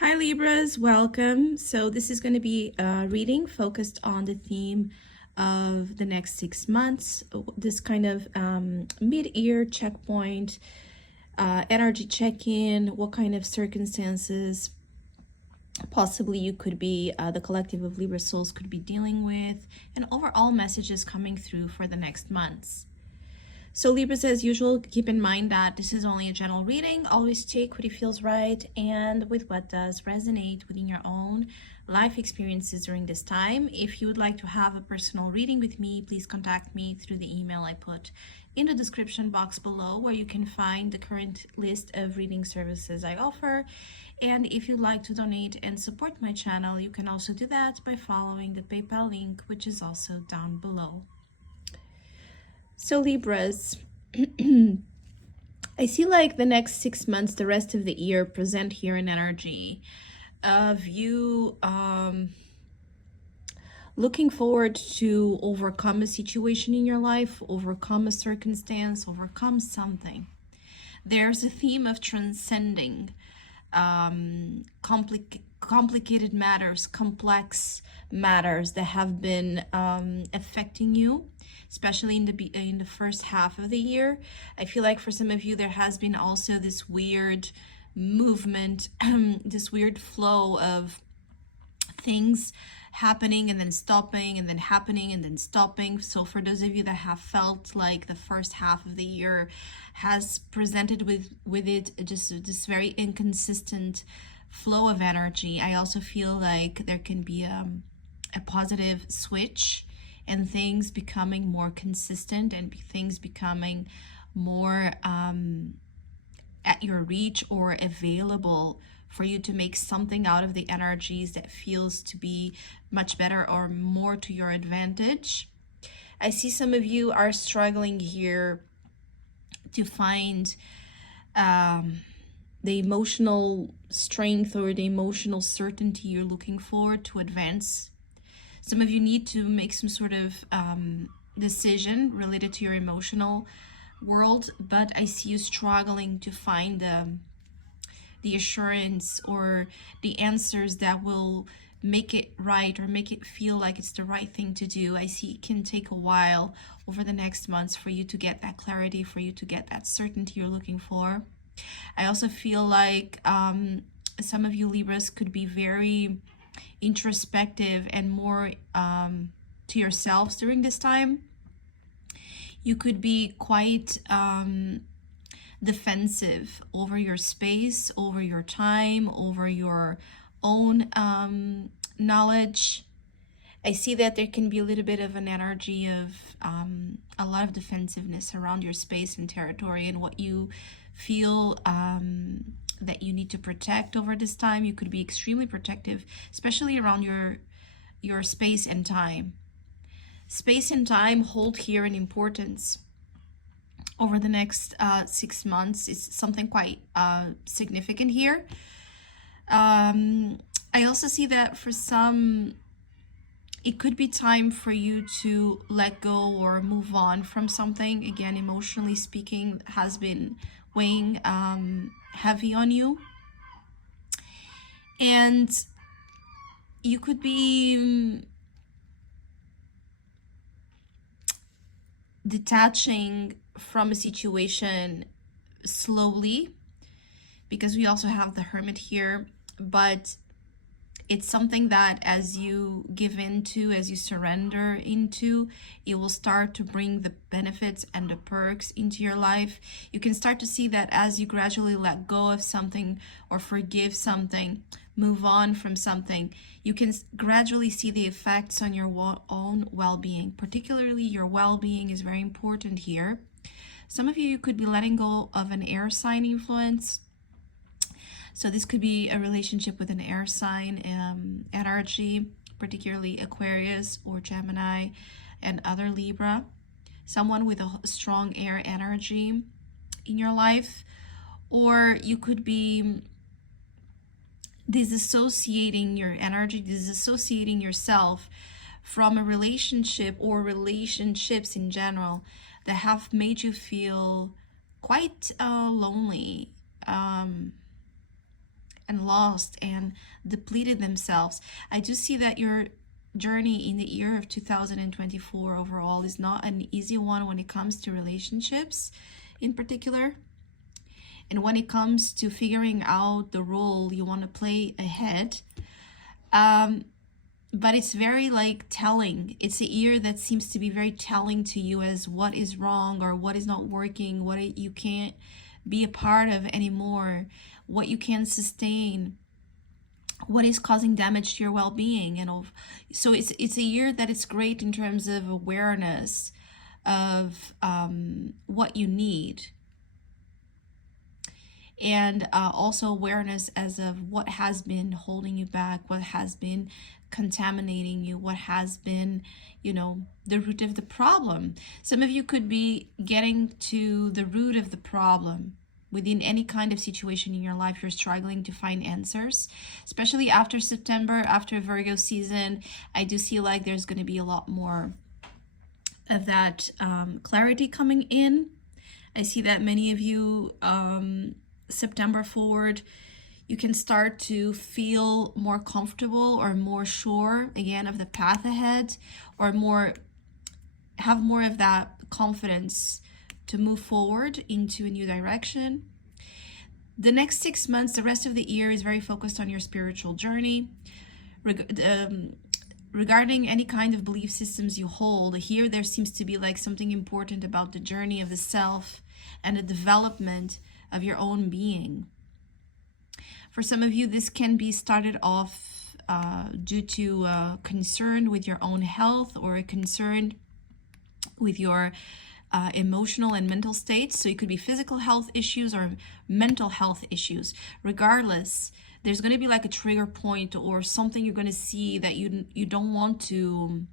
Hi Libras, welcome. So this is going to be a reading focused on the theme of the next 6 months, this kind of mid-year checkpoint, energy check-in, what kind of circumstances possibly you could be, the collective of Libra souls could be dealing with, and overall messages coming through for the next months. So Libras, as usual, keep in mind that this is only a general reading. Always take what feels right and with what does resonate within your own life experiences during this time. If you would like to have a personal reading with me, please contact me through the email I put in the description box below, where you can find the current list of reading services I offer. And if you'd like to donate and support my channel, you can also do that by following the PayPal link, which is also down below. So Libras, I see like the next 6 months, the rest of the year, present here an energy of you looking forward to overcome a situation in your life, overcome a circumstance, overcome something. There's a theme of transcending complicated matters, complex matters that have been affecting you, especially in the first half of the year. I feel like for some of you there has been also this weird movement, this weird flow of things happening and then stopping and then happening and then stopping. So for those of you that have felt like the first half of the year has presented with it just this very inconsistent flow of energy, I also feel like there can be a positive switch and things becoming more consistent and things becoming more at your reach or available for you to make something out of the energies that feels to be much better or more to your advantage. I see some of you are struggling here to find the emotional strength or the emotional certainty you're looking for to advance. Some of you need to make some sort of decision related to your emotional world, but I see you struggling to find the assurance or the answers that will make it right or make it feel like it's the right thing to do. I see it can take a while over the next months for you to get that clarity, for you to get that certainty you're looking for. I also feel like some of you Libras could be very introspective and more to yourselves during this time. You could be quite defensive over your space, over your time, over your own knowledge. I see that there can be a little bit of an energy of a lot of defensiveness around your space and territory and what you feel that you need to protect over this time. You could be extremely protective, especially around your space and time. Space and time hold here an importance over the next 6 months. Is something quite significant here. I also see that for some, it could be time for you to let go or move on from something. Again, emotionally speaking, has been weighing heavy on you. And you could be detaching from a situation slowly, because we also have the Hermit here, but it's something that as you give into, as you surrender into, it will start to bring the benefits and the perks into your life. You can start to see that as you gradually let go of something or forgive something, move on from something, you can gradually see the effects on your own well-being. Particularly your well-being is very important here. Some of you could be letting go of an air sign influence. So this could be a relationship with an air sign energy, particularly Aquarius or Gemini and other Libra. Someone with a strong air energy in your life. Or you could be disassociating your energy, disassociating yourself from a relationship or relationships in general that have made you feel quite lonely. and lost and depleted themselves. I do see that your journey in the year of 2024 overall is not an easy one when it comes to relationships in particular. And when it comes to figuring out the role you want to play ahead, but it's very like telling. It's a year that seems to be very telling to you as what is wrong or what is not working, what you can't be a part of anymore, what you can't sustain, what is causing damage to your well-being. So it's a year that it's great in terms of awareness of what you need, and also awareness as of what has been holding you back, what has been contaminating you, what has been, the root of the problem. Some of you could be getting to the root of the problem within any kind of situation in your life. You're struggling to find answers, especially after September, after Virgo season. I do see like there's going to be a lot more of that clarity coming in. I see that many of you, September forward, you can start to feel more comfortable or more sure again of the path ahead, or have more of that confidence to move forward into a new direction. The next 6 months, the rest of the year, is very focused on your spiritual journey. Regarding any kind of belief systems you hold, here there seems to be like something important about the journey of the self and the development of your own being. For some of you, this can be started off due to concern with your own health, or a concern with your emotional and mental states. So it could be physical health issues or mental health issues. Regardless, there's going to be like a trigger point or something you're going to see that you don't want to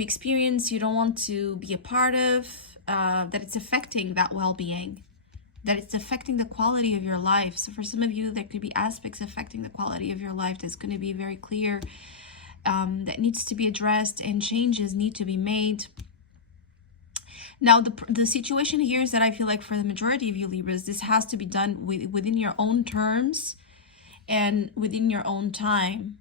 experience, you don't want to be a part of, that it's affecting that well-being, that it's affecting the quality of your life. So for some of you, there could be aspects affecting the quality of your life that's going to be very clear, that needs to be addressed, and changes need to be made. Now, the situation here is that I feel like for the majority of you Libras, this has to be done within your own terms and within your own time.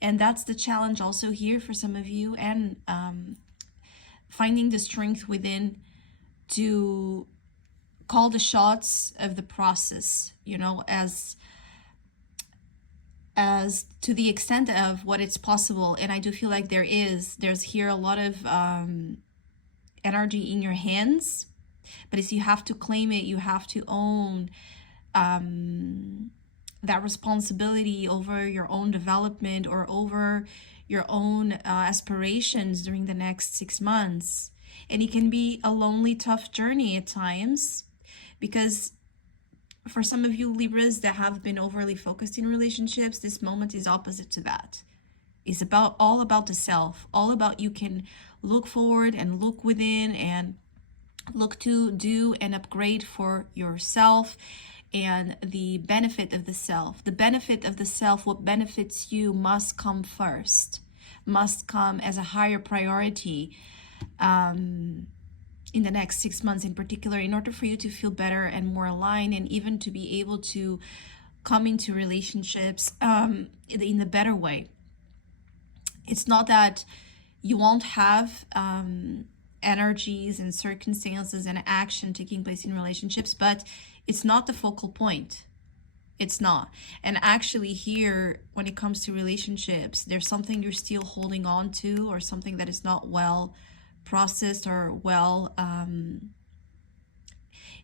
And that's the challenge also here for some of you, and finding the strength within to call the shots of the process, as to the extent of what it's possible. And I do feel like there's here a lot of energy in your hands, but it's, you have to claim it, you have to own that responsibility over your own development or over your own aspirations during the next 6 months. And it can be a lonely, tough journey at times, because for some of you Libras that have been overly focused in relationships, this moment is opposite to that. It's all about the self, all about you can look forward and look within and look to do and upgrade for yourself and the benefit of the self. The benefit of the self, what benefits you, must come first, must come as a higher priority in the next 6 months in particular, in order for you to feel better and more aligned, and even to be able to come into relationships in the better way. It's not that you won't have energies and circumstances and action taking place in relationships, but it's not the focal point. It's not. And actually here, when it comes to relationships, there's something you're still holding on to, or something that is not well processed or well,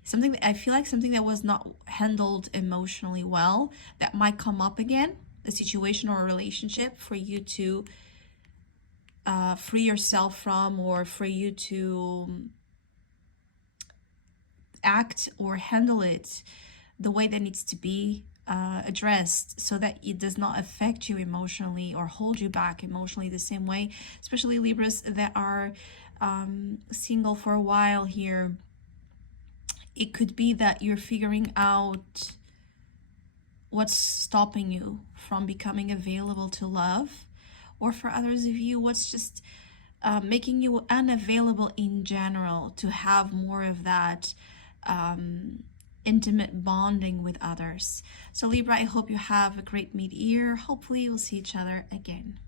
something, I feel like something that was not handled emotionally well, that might come up again, a situation or a relationship for you to free yourself from, or for you to act or handle it the way that needs to be addressed, so that it does not affect you emotionally or hold you back emotionally the same way. Especially Libras that are single for a while here, it could be that you're figuring out what's stopping you from becoming available to love, or for others of you, what's just making you unavailable in general to have more of that intimate bonding with others. So Libra, I hope you have a great mid-year. Hopefully we'll see each other again.